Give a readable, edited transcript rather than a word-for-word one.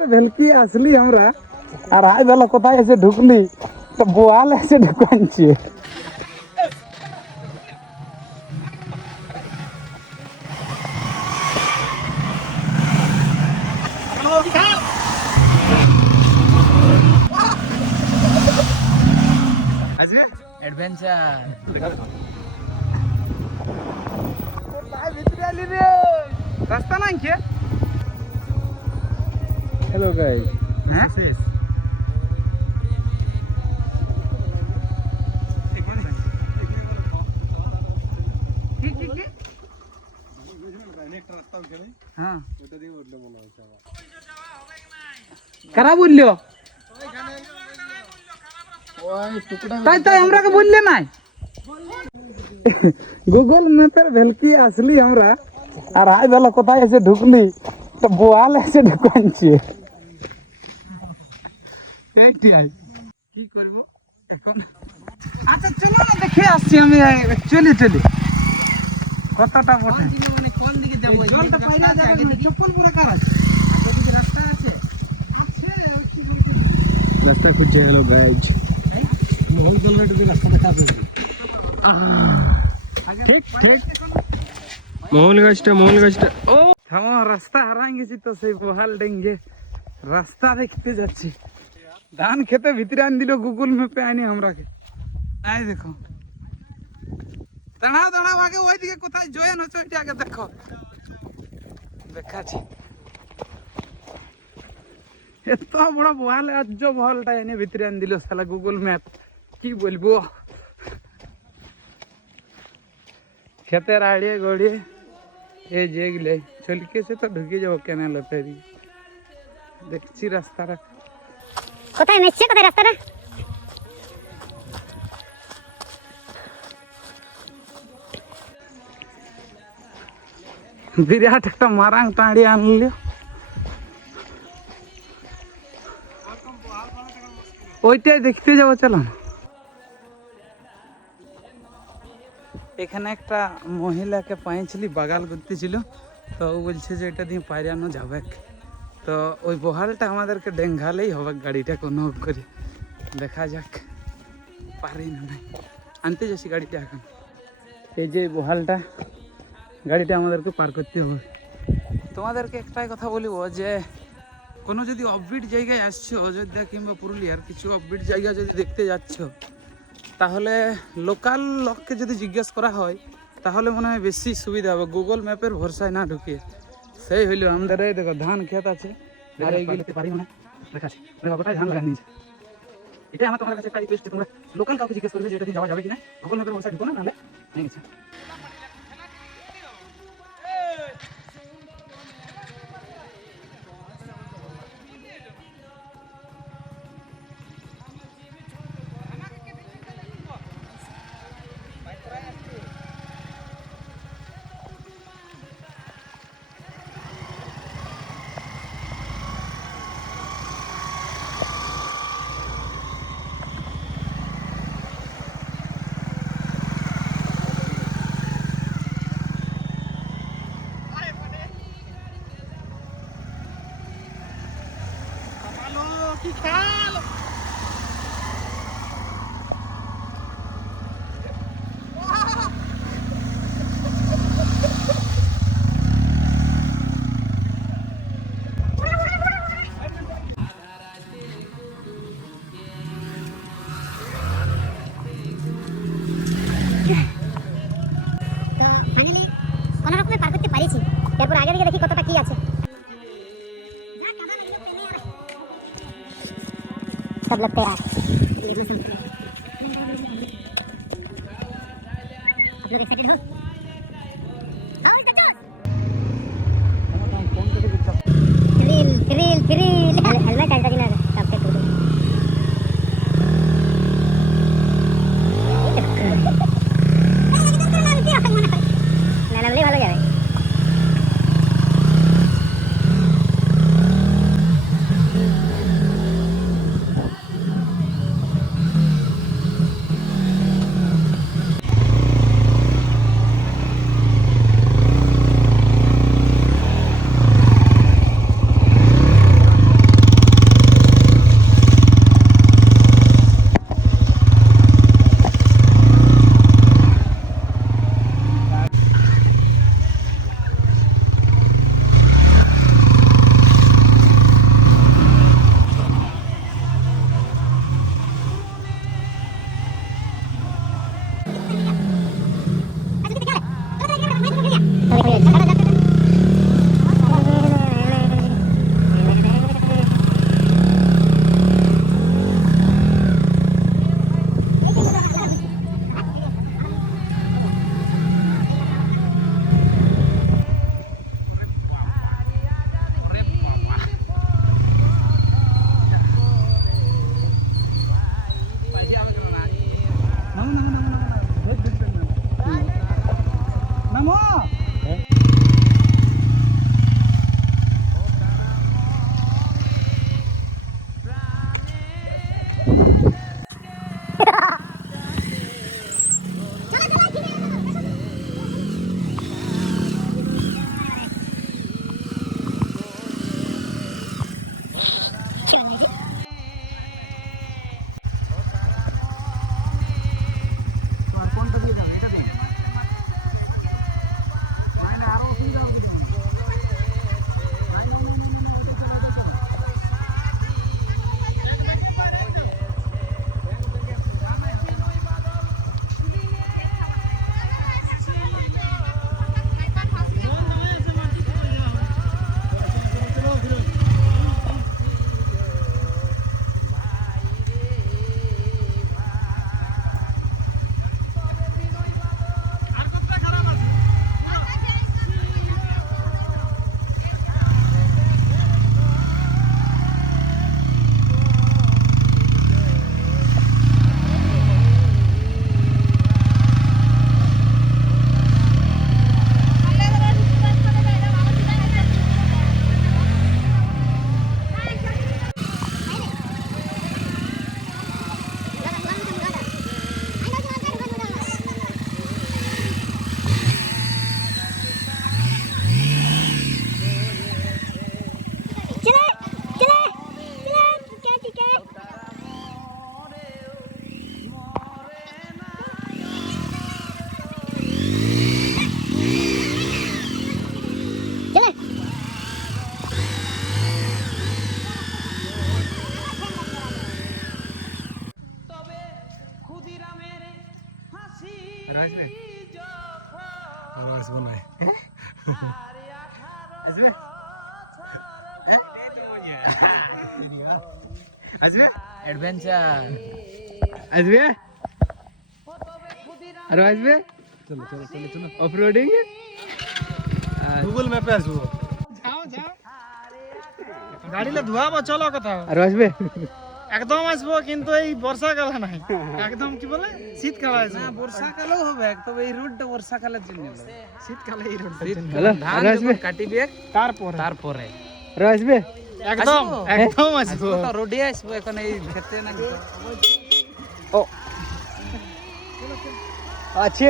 মেপের ভেলকি আসলি আমরা আর আই বেলা কোথায় এসে ঢুকলি তো বোয়াল এসে ঢুকানছি। রাস্তা নাই কে? হ্যালো গাইস, হ্যাঁ হ্যাঁ কারা বললো? তাই তাই আমরাকে বললে নাই। গুগল ম্যাপের ভেলকি আসলি আমরা আর আই বেলা কোথায় এসে ঢুকলি তো বোয়াল এসে ঢুকানছি। কি করব এখন? আচ্ছা চলো না, দেখে আসছি আমি। চলি চলি কতটা বটে মানে কোন দিকে যাব? জলটা পাইলে যাবে না, চপ্পল পুরো কার আছে? ওদিকে রাস্তা আছে কি বলতে রাস্তা খুঁজছে। হ্যালো গাইজ, মহল জলটা রাস্তা দেখাবে। ঠিক ঠিক মহল গাছটা ও থামো, রাস্তা হারাই গেছি তো সেই বহাল ডেঙ্গে রাস্তা দেখতে যাচ্ছি। ধান খেতে ভিতরে আন দিল গুগল ম্যাপে আনি আমরাকে। এই দেখো, দাঁড়াও দাঁড়াও, আগে ওইদিকে কোথায় জয়েন হচ্ছে ওইটা আগে দেখো। দেখাচ্ছি এত বড় বহাল, আজ বহালটা এনে ভিতরে আন দিল শালা গুগল ম্যাপ। কি বলবো, ক্ষেতের আড়িয়ে গড়িয়ে এই যেগুলো চলকেছে তো ঢুকে যাবো ক্যানেলে ফেরি। দেখছি রাস্তাটা কোথায় মেশছে, কোথায় রাস্তাটা? বিরাট একটা মারাং টাঁড়ি আনল। ওইটাই দেখতে যাবো, চলো। এখানে একটা মহিলাকে পাইছিলি বাগাল করতেছিল, তো ও বলছে যে এটা দিয়ে পাইরানো যাবে। তো ওই বহালটা আমাদেরকে ডেঙ্গালেই হবে গাড়িটা কোনো করে। দেখা যাক পারি না নাই, আনতে যাচ্ছি গাড়িটা এখন। এই যে বহালটা, গাড়িটা আমাদেরকে পার করতে হবে। তোমাদেরকে একটাই কথা বলবো যে কোনো যদি অফবিট জায়গায় আসছো, অযোধ্যা কিংবা পুরুলিয়ার কিছু অফবিট জায়গা যদি দেখতে যাচ্ছ, তাহলে লোকাল লোককে যদি জিজ্ঞেস করা হয় তাহলে মনে হয় বেশি সুবিধা হবে, গুগল ম্যাপের ভরসায় না ঢুকিয়ে। সেই হইলো আমাদের এই দেখো ধান ক্ষেত আছে আর এইগুলো পারি মানে দেখাচ্ছি কোথায় ধান লাগা নিয়েছে। এটাই আমার তোমার কাছে একটা রিকোয়েস্ট, তোমরা লোকাল কাউকে জিজ্ঞেস করবে যে এটা দিয়ে যাওয়া যাবে কিনা, গুগল ম্যাপের ভরসায় ঢুকো না, নাহলে নিয়ে গেছে। তারপর আগে দিকে দেখি কতটা কি আছে। सब लगते हैं हेलमेट आएगा ना सबसे टूटे ना ना ভালো যাবে। আসবে আসবে एडवेंचर আসবে আরো আসবে चलो चलो चलो चलो অফ রোডিং गूगल मैप पे আসবো যাও যাও গাড়িলে ধোয়াবো চলো কথা আরো আসবে একদম আসবো কিন্তু এই বর্ষাকাল নাই একদম কি বলে শীতকাল না আসবো বর্ষাকালেও হবে তবে এই রোডটা বর্ষাকালের জন্য শীতকালে এই রোড হ্যালো ধান আরো আসবে যখন কাটিবে তারপরে তারপরে আরো আসবে একদম আসবো? একদম আসবো আসবো তো রোডে আসবো এখন এই ক্ষেত্রে না ও আছে